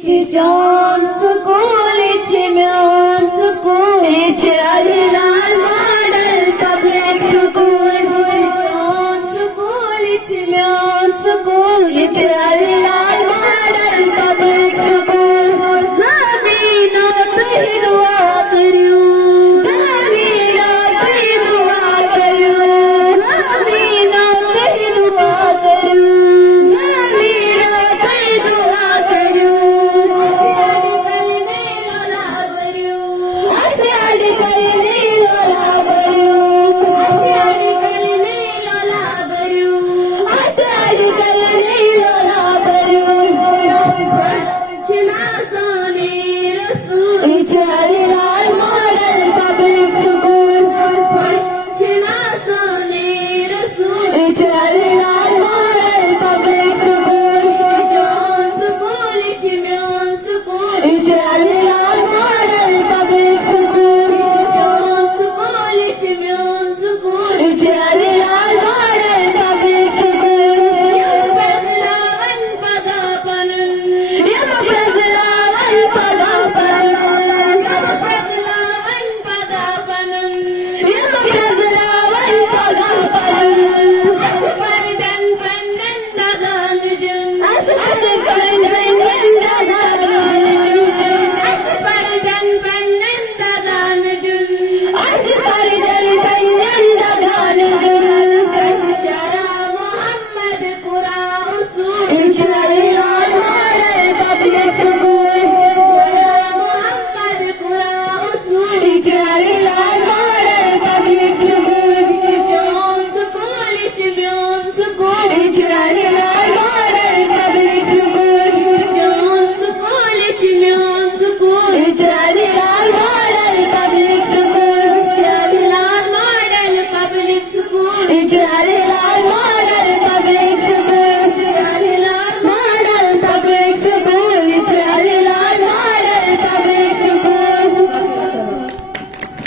John School, Mion School, Alilan Model Public School, John School, Mion School, Alilan Model Public School. Zamina Tehilwa Karyu, Zamina Tehilwa Karyu, Zamina Tehilwa Karyu, Zamina Tehilwa Karyu. Ase adikal ne lola baryu, Ase adikal ne lola baryu, ase adikal ne lola baryu, China son